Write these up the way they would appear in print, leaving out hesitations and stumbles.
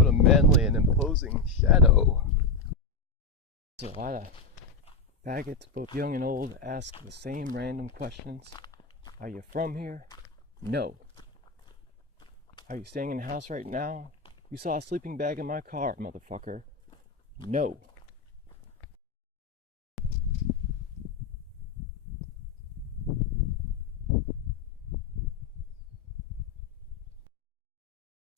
What a manly and imposing shadow. There's a lot of faggots, both young and old, ask the same random questions. Are you from here? No. Are you staying in the house right now? You saw a sleeping bag in my car, motherfucker. No.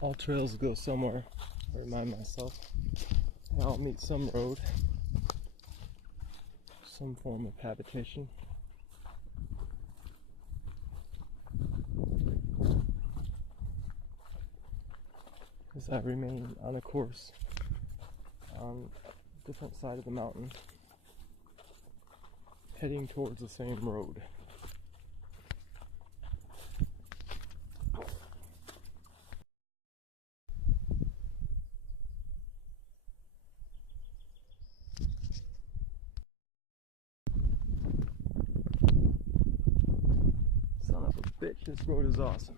All trails go somewhere, I remind myself. I'll meet some road, some form of habitation. As I remain on a course on a different side of the mountain, heading towards the same road. Son of a bitch, this road is awesome.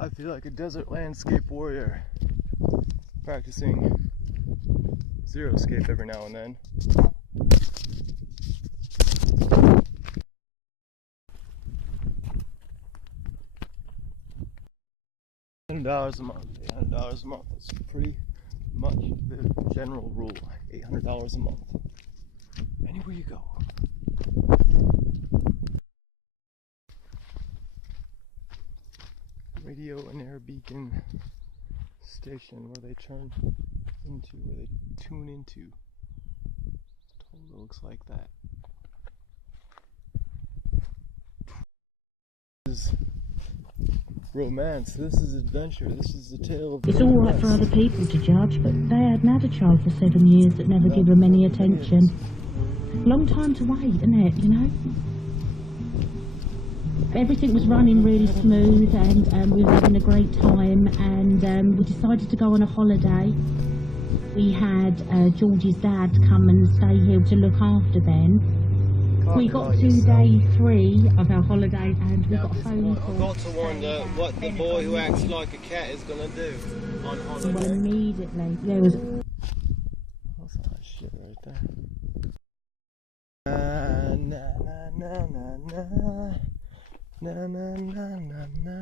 I feel like a desert landscape warrior, practicing zero-scape every now and then. $800 a month, $800 a month. That's pretty much the general rule. $800 a month. Anywhere you go. Radio and air beacon station where they tune into. Totally looks like that. This is romance, this is adventure, this is the tale of... It's all right for other people to judge, but they had had a child for 7 years that never gave them any attention. Long time to wait, isn't it, you know? Everything was running really smooth and we were having a great time, and we decided to go on a holiday. We had George's dad come and stay here to look after them. We got to day 3 of our holiday and we got a phone call. I got to wonder what the boy who acts like a cat is going to do on holiday. Well, immediately there was... What's all that shit right there? Na na na na na. Na na na na na.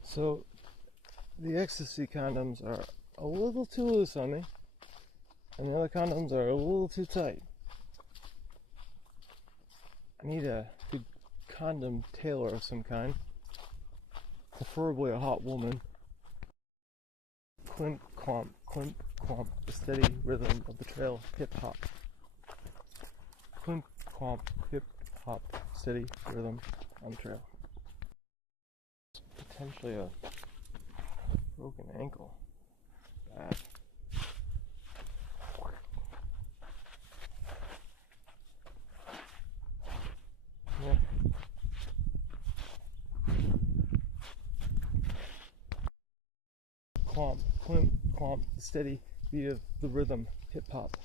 So the ecstasy condoms are a little too loose on me, and the other condoms are a little too tight. I need a good condom tailor of some kind, preferably a hot woman. Climp, clomp, the steady rhythm of the trail, hip hop. Climp, clomp, hip hop, steady rhythm on the trail. Potentially a broken ankle. Bad. Yeah. Clomp, climp, clomp, the steady beat of the rhythm, hip hop.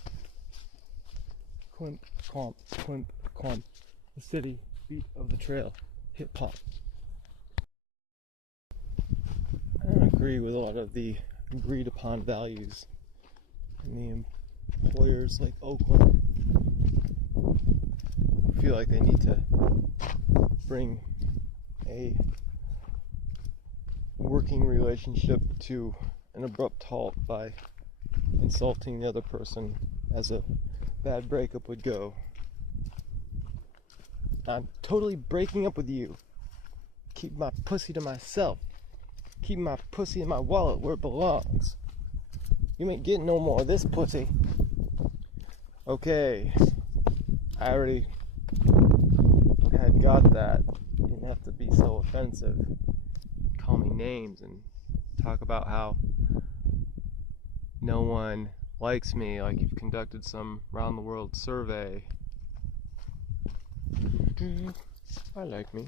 Climp, clomp, the steady beat of the trail, hip hop. I don't agree with a lot of the agreed upon values in the employers like Oakland. I feel like they need to bring a working relationship to an abrupt halt by insulting the other person as a bad breakup would go. I'm totally breaking up with you. Keep my pussy to myself. Keep my pussy in my wallet where it belongs. You ain't getting no more of this pussy. Okay. I already had got that. You didn't have to be so offensive. call me names and talk about how no one likes me, like you've conducted some round the world survey. I like me.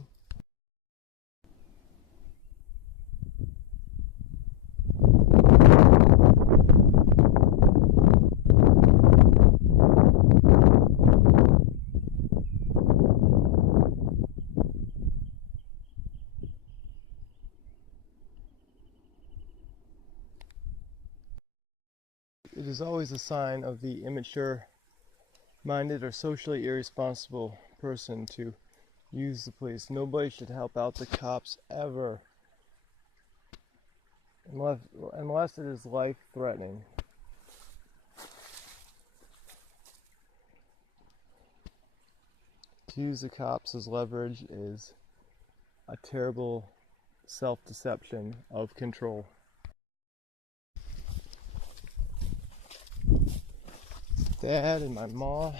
It is always a sign of the immature-minded or socially irresponsible person to use the police. Nobody should help out the cops ever, unless it is life-threatening. To use the cops as leverage is a terrible self-deception of control. Dad and my ma,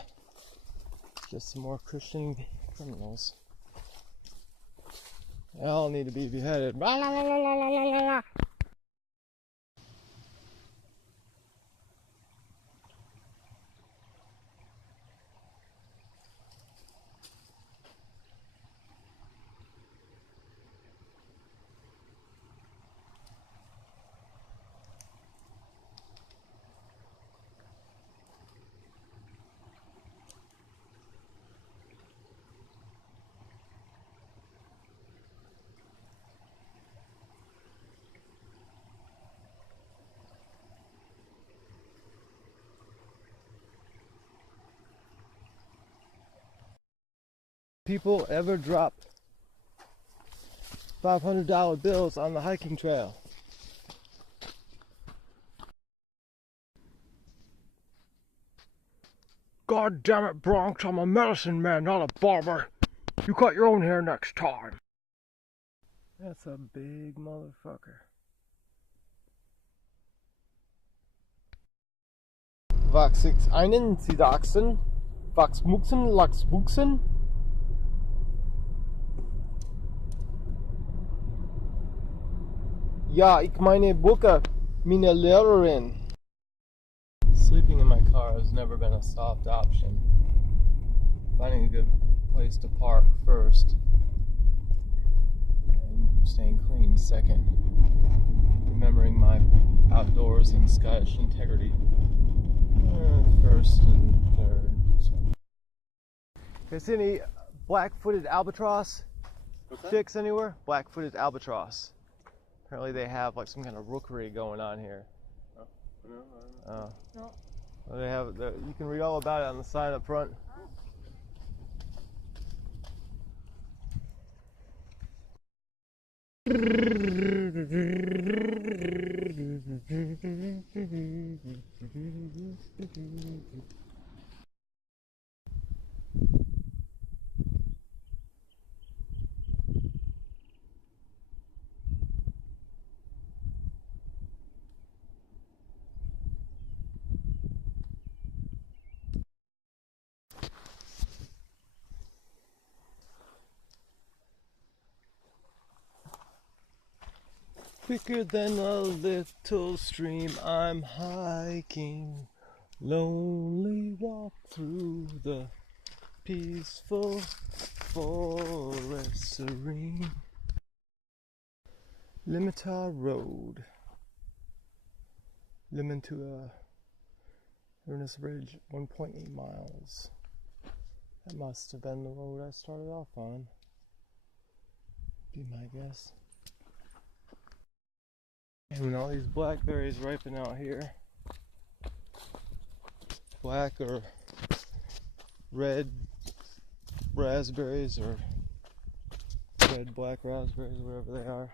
just some more Christian criminals. They all need to be beheaded. People ever drop $500 bills on the hiking trail? God damn it, Bronx, I'm a medicine man, not a barber. You cut your own hair next time. That's a big motherfucker. Wax einen Sie Dachsen, Wax Muxen, Lachs Buchsen. Ja, ich meine Bucke, meine Lehrerin. Sleeping in my car has never been a soft option. Finding a good place to park first, and staying clean second. Remembering my outdoors and Scottish integrity first and third. So. You see any black-footed albatross chicks anywhere? Black-footed albatross. Apparently they have like some kind of rookery going on here. Oh. No. Well, they have. You can read all about it on the sign up front. Quicker than a little stream, I'm hiking. Lonely walk through the peaceful forest serene. Limitar Road. Limitua Ernest Ridge, 1.8 miles. That must have been the road I started off on. Be my guess. And when all these blackberries ripen out here, black or red raspberries or red black raspberries, wherever they are.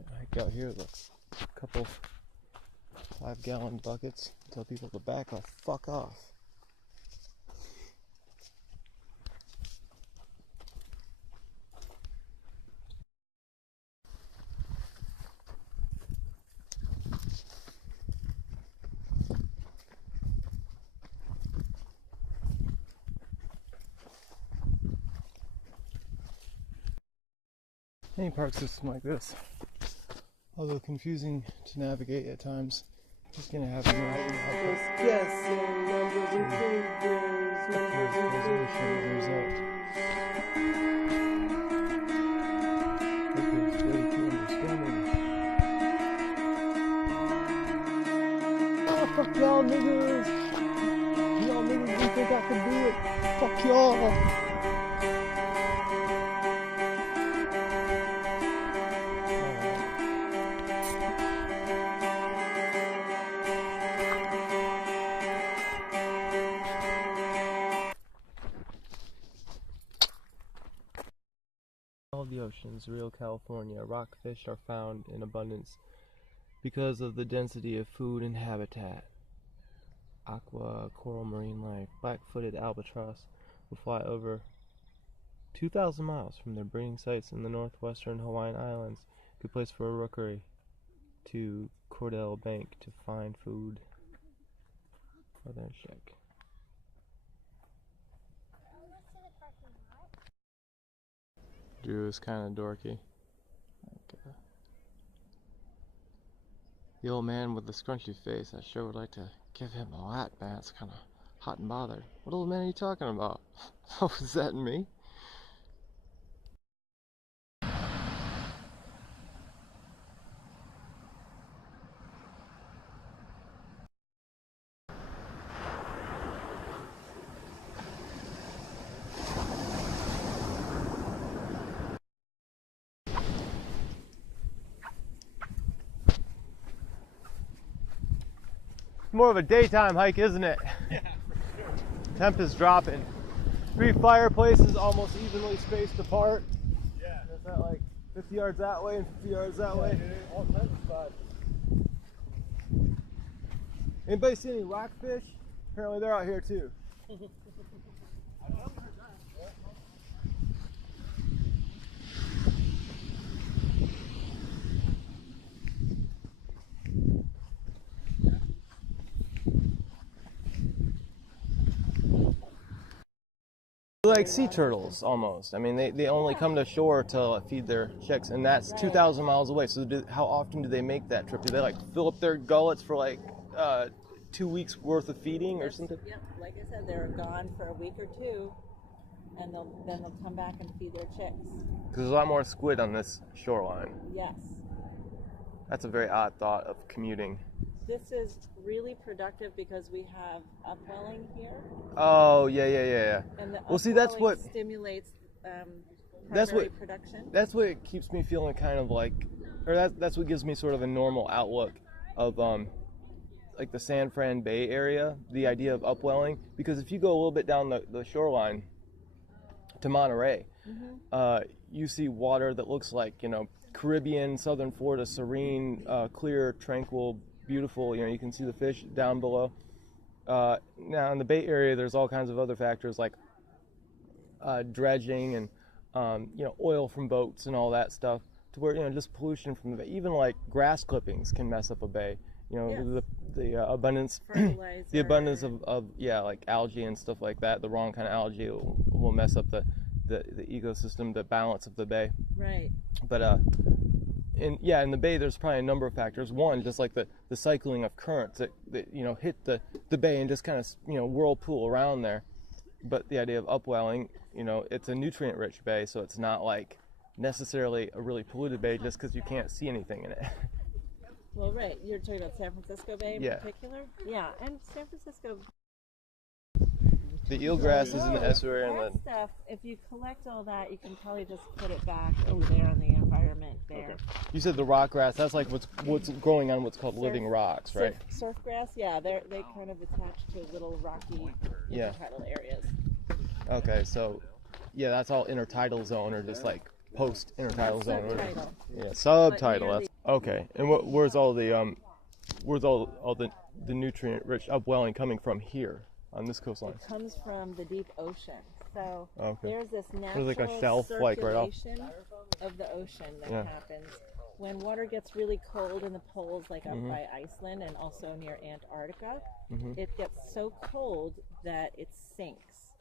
I hike out here with a couple 5-gallon buckets, tell people to back the fuck off. Any park system like this, although confusing to navigate at times, is going to have a Just guessing numbers and figures, numbers and figures. Oh, fuck y'all niggas! Y'all niggas didn't think I could do it. Fuck y'all! All the oceans, Rio, California, rockfish are found in abundance because of the density of food and habitat. Aqua, coral marine life, black-footed albatross will fly over 2,000 miles from their breeding sites in the northwestern Hawaiian Islands. Good place for a rookery to Cordell Bank to find food. Oh, there's check. Drew is kind of dorky. Like, the old man with the scrunchy face, I sure would like to give him a lap, man. It's kind of hot and bothered. What old man are you talking about? Oh, is that me? More of a daytime hike, isn't it? Yeah, for sure. Temp is dropping. 3 fireplaces almost evenly spaced apart. Yeah. Is that like 50 yards that way and 50 yards that way? Dude, all kinds of spots. Anybody see any rockfish? Apparently they're out here too. Like sea turtles almost. I mean, they only come to shore to feed their chicks, and that's 2,000 miles away. So how often do they make that trip? Do they like fill up their gullets for like 2 weeks worth of feeding or something? Yep, like I said, they're gone for a week or two, and then they'll come back and feed their chicks. Because there's a lot more squid on this shoreline. Yes. That's a very odd thought of commuting. This is really productive because we have upwelling here. Oh, yeah. And the well, see, that's what stimulates that's what production. That's what keeps me feeling kind of like, or that's what gives me sort of a normal outlook of like the San Fran Bay area, the idea of upwelling. Because if you go a little bit down the shoreline to Monterey, you see water that looks like, Caribbean, southern Florida, serene, clear, tranquil, beautiful. You can see the fish down below. Now in the Bay Area, there's all kinds of other factors like dredging and oil from boats and all that stuff, to where just pollution from the bay. Even like grass clippings can mess up a bay. Yes. The abundance the abundance of like algae and stuff like that. The wrong kind of algae will mess up the ecosystem, the balance of the bay. Right. But in the bay, there's probably a number of factors. One, just like the cycling of currents that hit the bay and just kind of whirlpool around there. But the idea of upwelling, it's a nutrient-rich bay, so it's not like necessarily a really polluted bay just because you can't see anything in it. Well, right. You're talking about San Francisco Bay in particular? Yeah, and San Francisco. The eelgrass is in the estuary. That stuff, if you collect all that, you can probably just put it back over there in the environment there. Okay. You said the rock grass. That's like what's growing on what's called living rocks, right? Surf grass, yeah. They kind of attach to little rocky intertidal areas. Okay, so that's all intertidal zone, or just like post intertidal zone. Subtidal. Yeah, subtidal. Okay. And where's all the nutrient rich upwelling coming from here on this coastline? It comes from the deep ocean. So there's this There's natural like a shelf, circulation like right off of the ocean that happens when water gets really cold in the poles, like up by Iceland and also near Antarctica. It gets so cold that it sinks.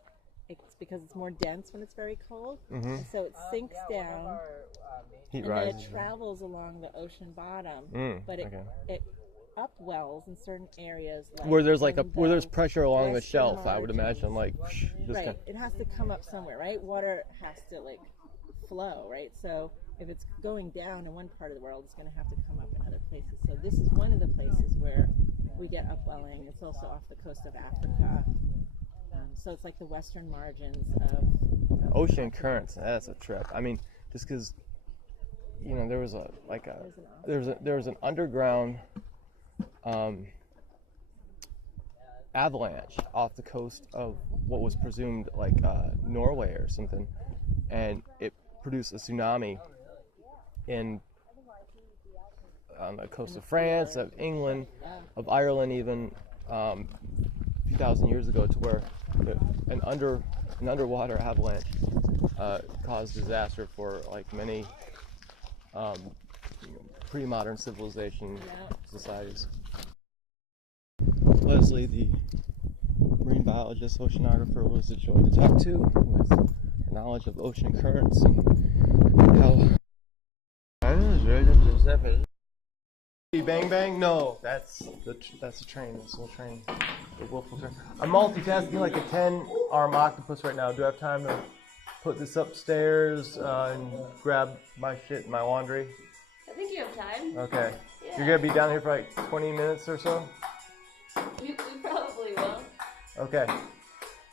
It's because it's more dense when it's very cold, and so it sinks down Heat and rises. then it travels along the ocean bottom, but okay. it upwells in certain areas, like Where there's where there's the pressure along the western shelf, I would margins. imagine, like just Right, kind it has to come up somewhere, right? Water has to like flow, right? So if it's going down in one part of the world, it's going to have to come up in other places. So this is one of the places where we get upwelling. It's also off the coast of Africa. So it's like the western margins of ocean currents. That's a trip. I mean, just because there was there was an underground avalanche off the coast of what was presumed like Norway or something, and it produced a tsunami on the coast of France, of England, of Ireland, even a few thousand years ago, to where an underwater avalanche caused disaster for like many pre-modern civilization societies. Leslie, the marine biologist, oceanographer, was a joy to talk to with her knowledge of ocean currents and how. Bang bang? No, that's a train. That's a little train. The willful train. I'm multitasking like a 10-arm octopus right now. Do I have time to put this upstairs and grab my shit and my laundry? I think you have time. Okay. Yeah. You're gonna be down here for like 20 minutes or so? We probably will. Okay.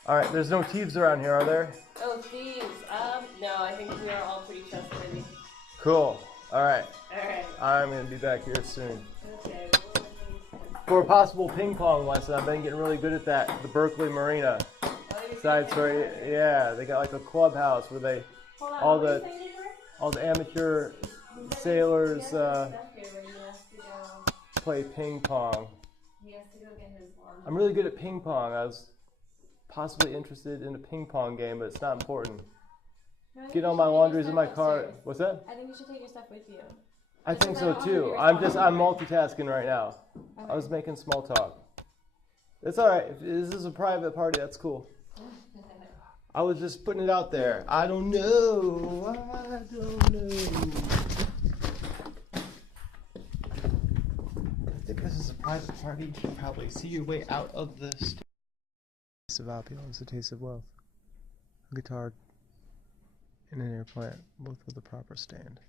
Alright, there's no thieves around here, are there? Oh, thieves. No, I think we are all pretty trustworthy. Cool. Alright. Alright. I'm gonna be back here soon. Okay. For a possible ping pong lesson, I've been getting really good at that. The Berkeley Marina. Side story, yeah, they got like a clubhouse where they all the amateur sailors play ping pong. I'm really good at ping pong. I was possibly interested in a ping pong game, but it's not important. Get all my laundries in my car. What's that? I think you should take your stuff with you. I think so too. I'm multitasking right now. I was making small talk. It's all right. If this is a private party, that's cool. I was just putting it out there. I don't know. I think this is a private party. You should probably see your way out of the stage. Taste of opulence, a taste of wealth. A guitar and an air plant, both with a proper stand.